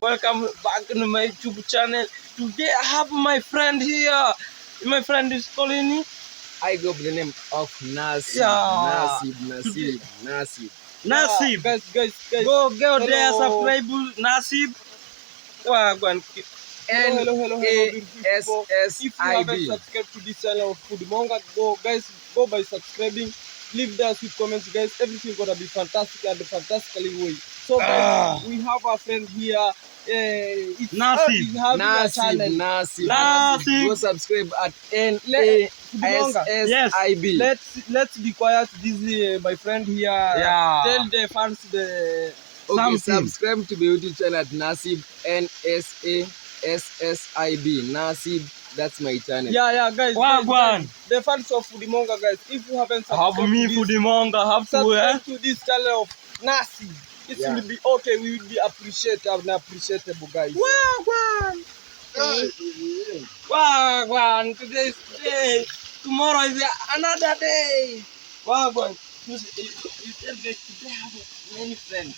Welcome back to my YouTube channel. Today I have my friend here. My friend is calling me. I go by the name of Nasib. Yeah. Nasib. Nasib. Guys. Go Hello. there, subscribe Nasib. Go and keep. Hello, beautiful people. If you haven't Nasib. subscribed to this channel of Foodmonga, go by subscribing. Leave there with comments, guys. Everything gonna be fantastic and fantastically way. So, guys, we have our friend here. It's Nasib. he's having a channel. Nasib. Go subscribe at Yes. NASSIB. Let's be quiet. This is my friend here. Yeah. Tell the fans the Okay, something. subscribe to my YouTube channel at Nasib NASSIB. Nasib, that's my channel. Yeah, guys. Wagwan. The fans of Foodmonga, guys. If you haven't Have subscribed me to for this, the manga. Have to subscribe to this channel of Nasi. It Yeah. will be okay. We will be appreciable, guys. Wagwan. Wagwan. Today is today. Tomorrow is another day. Wagwan. You tell guys today I have many friends.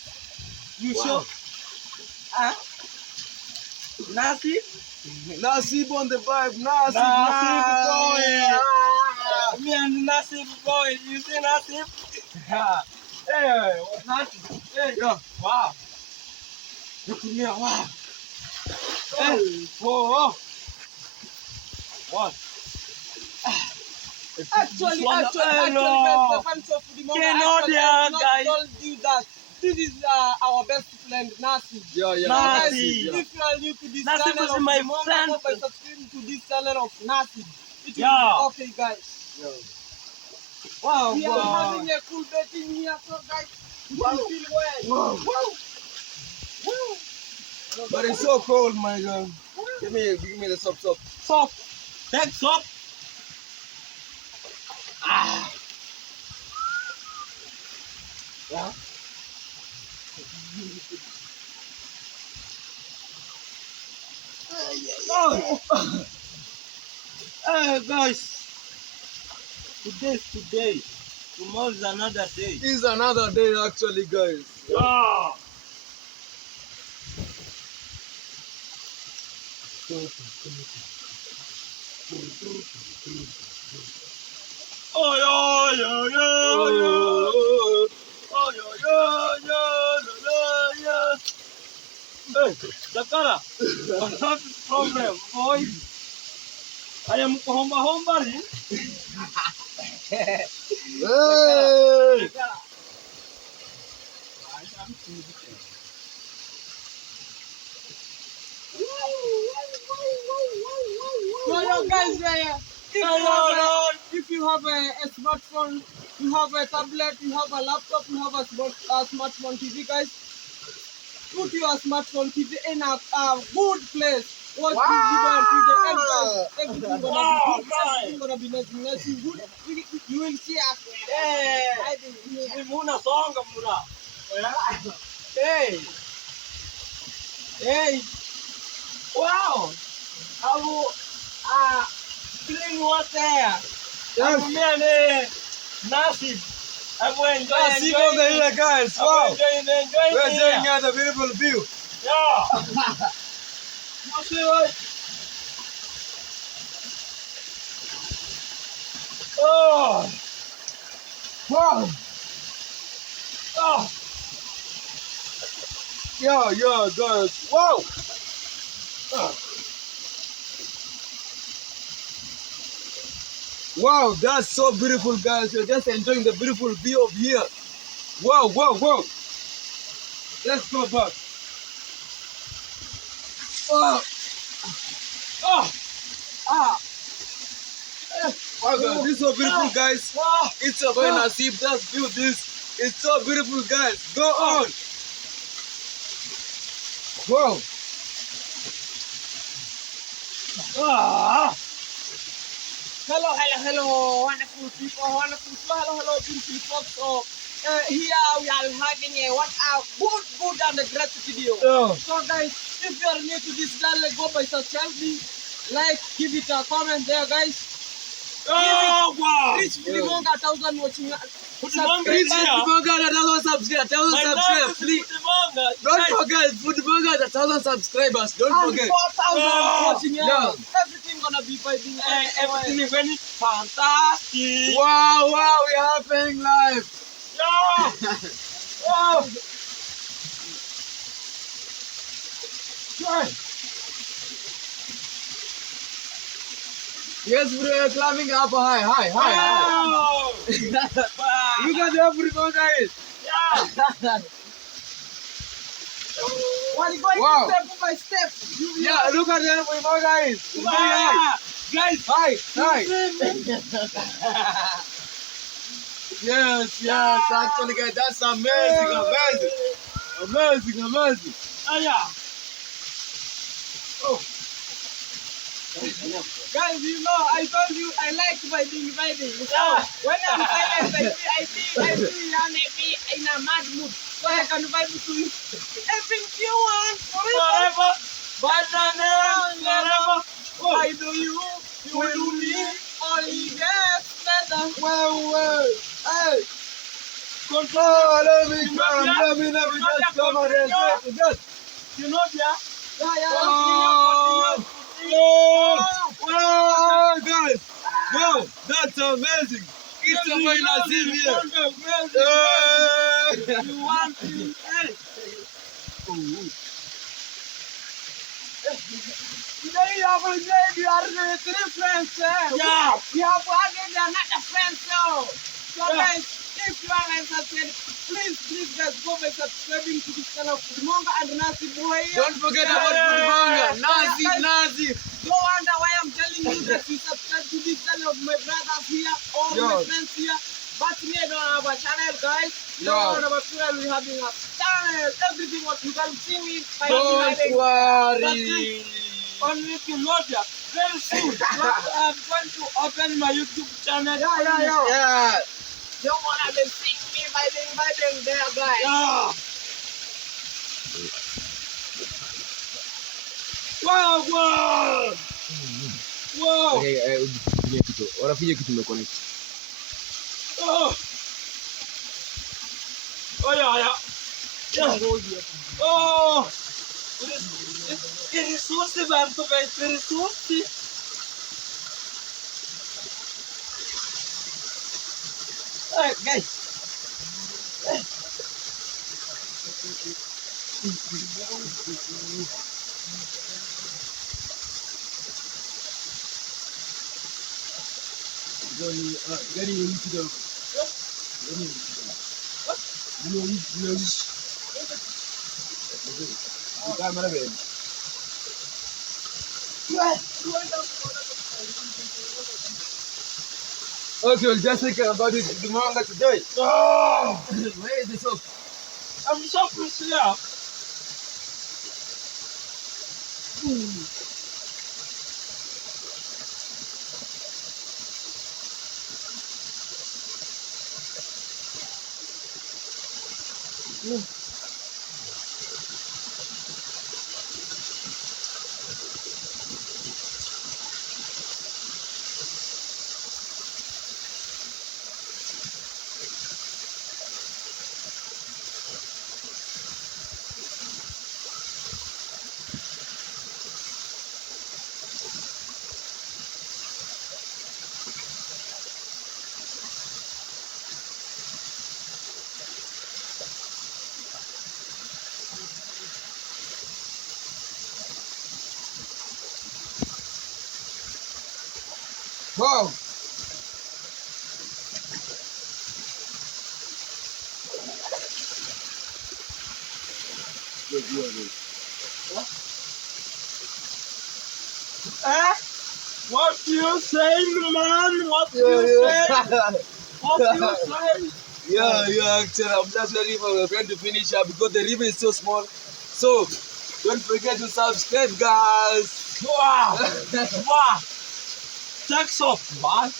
You Wow. sure? Huh? Nasib? Nasib on the vibe. Nasib boy. Me and Nasib boy. You see Nasib? Yeah. Hey, what's Nasib? Hey, Yeah. wow. Look at me, wow. Hey, Whoa. what? Actually, one- guys, Hello. the fans of Foodmonga Hello actually there, have not guys. told you that this is our best friend, Nasib. Yeah. Nasib. Guys, if you are new to this Nasib channel is of my Foodmonga, friend. go by subscribing to this channel of Nasib. It will Yeah. be okay, guys. Wow, We are wow. having a cool betting here, so guys, you will feel well. But it's so cold, my God. Give me the sop. Stop. Take stop. Ah. Yeah. Oh. Hey, guys. Today is today. Tomorrow is another day. It's another day, actually, guys. Yeah. Oh, yeah. Hey, Dakara, what's the problem, boy? I am homba, Hey! So, guys, if you have a smartphone, you have a tablet, you have a laptop, you have a smartphone TV, guys, put your smartphone TV in a good place. Watch this video until the end, guys. Everything gonna be nice. Good. You will see us. Muna songa muna. Hey, Wow. How clean water. Yes. Me and Nasib. I'm Nasib on the hill, guys. Wow. enjoying We're here. enjoying the beautiful view. Yeah. You see what? Oh. Wow. Oh. Yeah, guys. Wow. Wow, that's so beautiful, guys. You're just enjoying the beautiful view of here. Wow. Let's go back. Wow. Oh. Wow, guys, this is so beautiful, guys. Wow. It's so very Nasib. Just view this. It's so beautiful, guys. Go on. Wow. Ah. hello, wonderful people, wonderful. Hello, beautiful folks. So, here we are having a good and a great video. Yeah. So, guys, if you are new to this channel, go by subscribing, like, give it a comment there, guys. Oh, wow. Reach Fudimonga 1,000 watching. Fudimonga Reach is here. Foodmonga at 1,000 subscribers. 1,000 My subscribers, love is please. Fudimonga. Don't Guys, forget, Foodmonga at 1,000 subscribers. Don't And forget. 4,000 Oh, watching. yeah. Everything gonna be vibing. everything is very fantastic. Wow, wow, we are happening live. Yeah. Oh. Yeah. Yes, bro, we are climbing up high, high. Wow. Look at the Foodmonga is. Yeah. While you going Wow. step by step. Yeah, look at the Foodmonga is. It's very high. Wow. Guys, High, high. you Yes, yes, actually, guys, that's amazing, amazing. Amazing, amazing. Oh, yeah. Guys, you know, I told you I like vibing. So Yeah. when I'm silent, I feel in a mad mood. So I can vibe to you. Everything you want forever. Forever. Forever. I do you, you will do me. Only gets better. Well, hey. Control. Oh, let me You come, know let me that? just come and You know just. You know, yeah? Yeah. Oh, oh, oh, guys. Wow, that's amazing. It's a very nice here. You want to hey. Today you have a lady, you are the three friends. Yeah. You have added another friend, so Yeah. guys, if you are interested, please guys go by subscribing to this channel Foodmonga and Nasi Boy. Don't forget about Foodmonga. Nazi. No wonder why I'm telling you that you subscribe to this channel of my brothers here, all my friends here. But me, I don't have a channel, guys. No one of us will be having a channel. Everything what you can see me by Don't worry. Only to know that very soon I'm going to open my YouTube channel. Yeah. Don't wanna be seeing me vibing there, guys. Yeah. Wow. Okay, wanapiga kitu mmeconnect. Oh, yeah. Oh, it is so simple, guys. It is so simple. Alright, guys. Gani hiyo kidogo. Kamera bene. Okay, we'll just think about it. The manga today. Oh, Where is the soap? I'm so pissed here. Wow. Eh? What you saying, man? What you saying? What you saying? Yeah, actually, I'm just waiting for my friend to finish up because the river is so small. So, don't forget to subscribe, guys. Wow. Thanks up, man.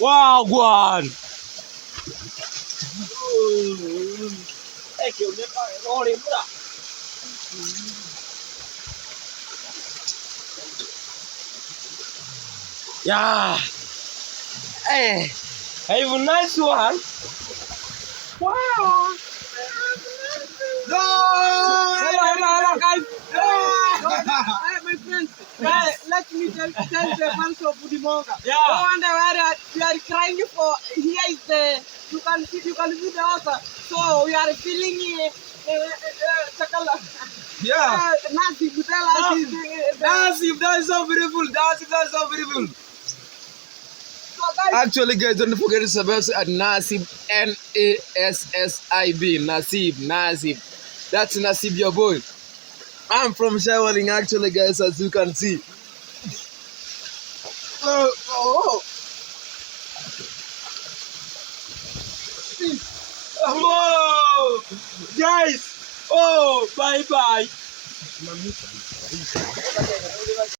Wow, one. Thank you, Yeah. Hey, I have a nice one. Wow. No! Hello, guys. Hey, my friends. Let me tell the fans of Budimonga. Yeah. No wonder where we are crying for. Here is the you can see the author. So we are feeling Yeah. Nazi, you tell us Nasib, that is so beautiful. Nasib, that is so beautiful. so guys. Actually, guys, don't forget to subscribe at Nasib, Nassib. Nasib. That's Nasib, your boy. I'm from Shawaling, actually, guys, as you can see. Oh. Oh, guys. Oh, bye bye.